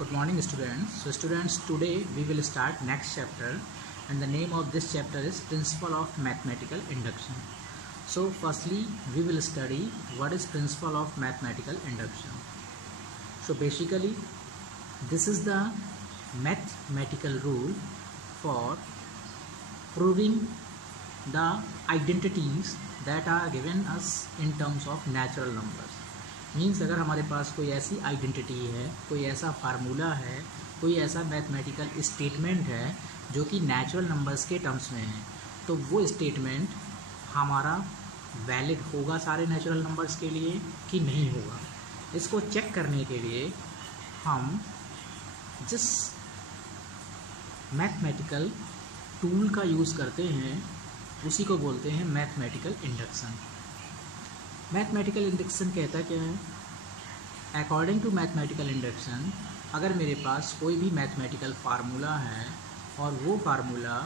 Good morning students. So students, today we will start next chapter and the name of this chapter is Principle of Mathematical Induction. So firstly we will study what is Principle of Mathematical Induction. So basically this is the mathematical rule for proving the identities that are given us in terms of natural numbers. Means अगर हमारे पास कोई ऐसी identity है, कोई ऐसा formula है, कोई ऐसा मैथमेटिकल स्टेटमेंट है जो कि नेचुरल नंबर्स के टर्म्स में है, तो वो स्टेटमेंट हमारा वैलिड होगा सारे नेचुरल नंबर्स के लिए कि नहीं होगा। इसको चेक करने के लिए हम जिस मैथमेटिकल टूल का यूज़ करते हैं उसी को बोलते हैं मैथमेटिकल इंडक्शन। मैथमेटिकल इंडक्शन कहता क्या है? अकॉर्डिंग टू मैथमेटिकल इंडक्शन, अगर मेरे पास कोई भी मैथमेटिकल फार्मूला है और वो फार्मूला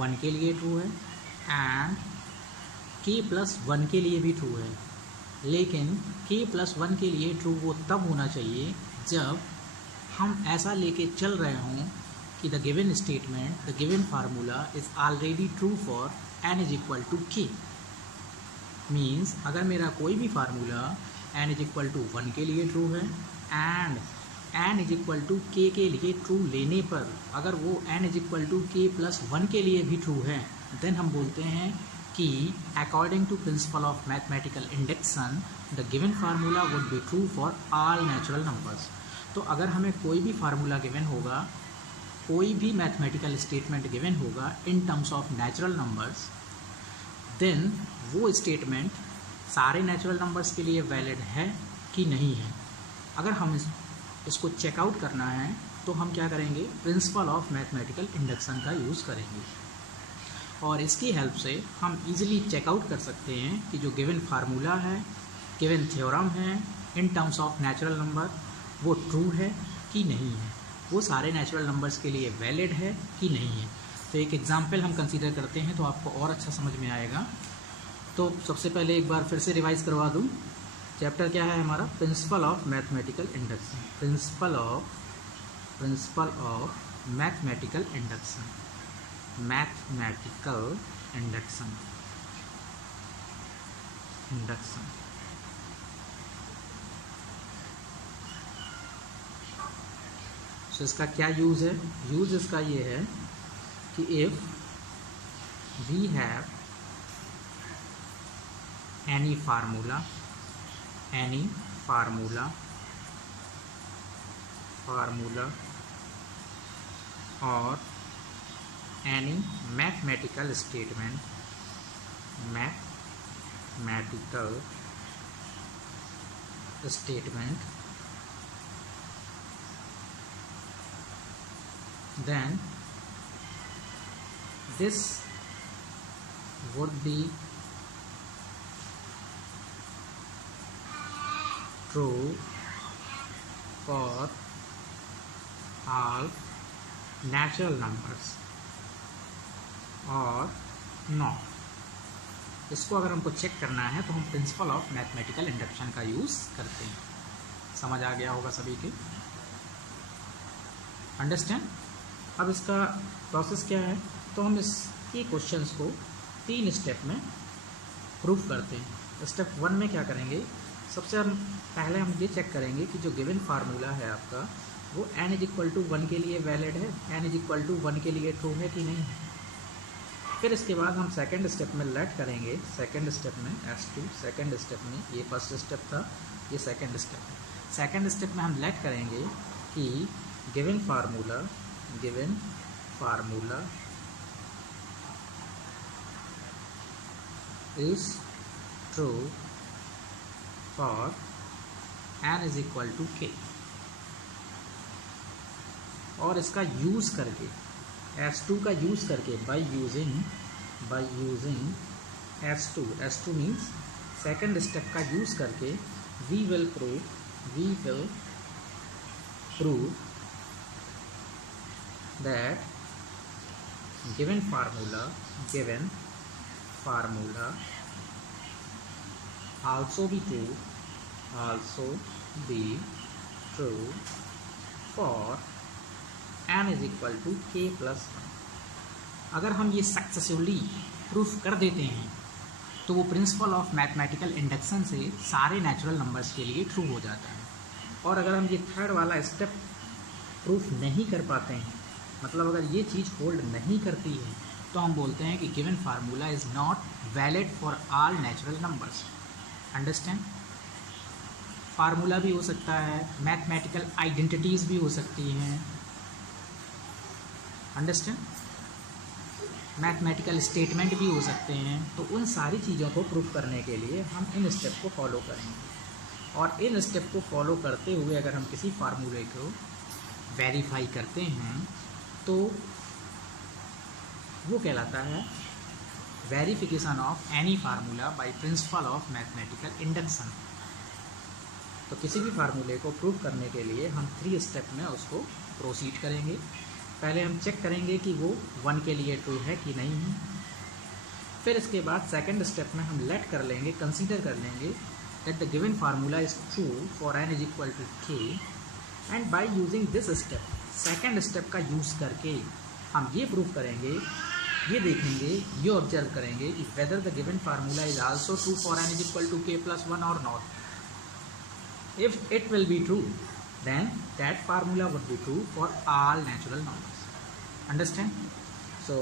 1 के लिए ट्रू है एंड k+1 के लिए भी ट्रू है, लेकिन k+1 के लिए ट्रू वो तब होना चाहिए जब हम ऐसा लेके चल रहे हों कि the given statement, the given formula is already true for n=k। Means अगर मेरा कोई भी फार्मूला n=1 के लिए ट्रू है एंड n=k के लिए ट्रू लेने पर अगर वो n=k+1 के लिए भी ट्रू है, देन हम बोलते हैं कि according to principle of mathematical induction the given formula would be true for all natural numbers. तो अगर हमें कोई भी फार्मूला गिवन होगा, कोई भी मैथमेटिकल स्टेटमेंट गिवन होगा in terms of natural numbers, then वो स्टेटमेंट सारे नेचुरल नंबर्स के लिए वैलिड है कि नहीं है। अगर हम इसको चेकआउट करना है तो हम क्या करेंगे? प्रिंसिपल ऑफ मैथमेटिकल इंडक्शन का यूज़ करेंगे और इसकी हेल्प से हम इजीली चेकआउट कर सकते हैं कि जो गिवन फार्मूला है, गिवन थ्योरम है इन टर्म्स ऑफ नेचुरल नंबर, वो ट्रू है कि नहीं है, वो सारे नेचुरल नंबर्स के लिए वैलिड है कि नहीं है। तो एक एग्जाम्पल हम कंसीडर करते हैं तो आपको और अच्छा समझ में आएगा। तो सबसे पहले एक बार फिर से रिवाइज करवा दूं। चैप्टर क्या है हमारा? Principal of mathematical induction. Principal of mathematical induction. Mathematical induction. तो इसका क्या यूज़ है? यूज़ इसका ये है कि if we have any formula or any mathematical statement, then this would be true for all natural numbers or not। इसको अगर हमको चेक करना है तो हम प्रिंसिपल ऑफ मैथमेटिकल इंडक्शन का यूज़ करते हैं। समझ आ गया होगा सभी के? अंडरस्टैंड? अब इसका प्रोसेस क्या है? तो हम ये क्वेश्चंस को 3 स्टेप में प्रूफ करते हैं। स्टेप 1 में क्या करेंगे? सबसे पहले हम ये चेक करेंगे कि जो गिवन फार्मूला है आपका वो n=1 के लिए वैलिड है, n=1 के लिए ट्रू है कि नहीं है। फिर इसके बाद हम सेकंड स्टेप में लेट करेंगे। सेकंड स्टेप में S2, सेकंड स्टेप में ये फर्स्ट स्टेप था, ये सेकंड स्टेप है। सेकंड स्टेप में हम लेट करेंगे कि given formula is true for n=k और इसका यूज़ करके S2 का यूज़ करके by using S2 means second step का यूज़ करके we will prove that given formula also be true for n is equal to k plus 1। अगर हम ये सक्सेसिवली प्रूफ कर देते हैं तो वो प्रिंसिपल ऑफ मैथमेटिकल इंडक्शन से सारे नेचुरल नंबर्स के लिए ट्रू हो जाता है। और अगर हम ये थर्ड वाला स्टेप प्रूफ नहीं कर पाते हैं, मतलब अगर ये चीज़ होल्ड नहीं करती है, तो हम बोलते हैं कि given formula is not valid for all natural numbers. Understand? Formula भी हो सकता है, मैथमेटिकल आइडेंटिटीज़ भी हो सकती हैं। अंडरस्टैंड? मैथमेटिकल स्टेटमेंट भी हो सकते हैं। तो उन सारी चीज़ों को प्रूफ करने के लिए हम इन स्टेप को फॉलो करेंगे। और इन स्टेप को फॉलो करते हुए अगर हम किसी फार्मूले को वेरीफाई करते हैं तो वो कहलाता है verification of any formula by principle of mathematical induction. तो किसी भी फार्मूले को प्रूफ करने के लिए हम 3 स्टेप में उसको प्रोसीड करेंगे। पहले हम चेक करेंगे कि वो 1 के लिए ट्रू है कि नहीं है। फिर इसके बाद सेकंड स्टेप में हम लेट कर लेंगे, कंसीडर कर लेंगे that the given formula is true for n is equal to k, and by using this step, second step का यूज़ करके हम ये प्रूफ करेंगे, ये देखेंगे, ये ऑब्जर्व करेंगे कि whether the given formula is also true for n is equal to k plus 1 और not. If it will be true, then that formula would be true for all natural numbers. Understand? So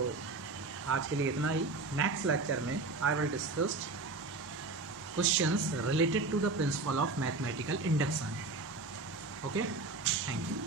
आज के लिए इतना ही। Next lecture में I will discuss questions related to the principle of mathematical induction. Okay? Thank you.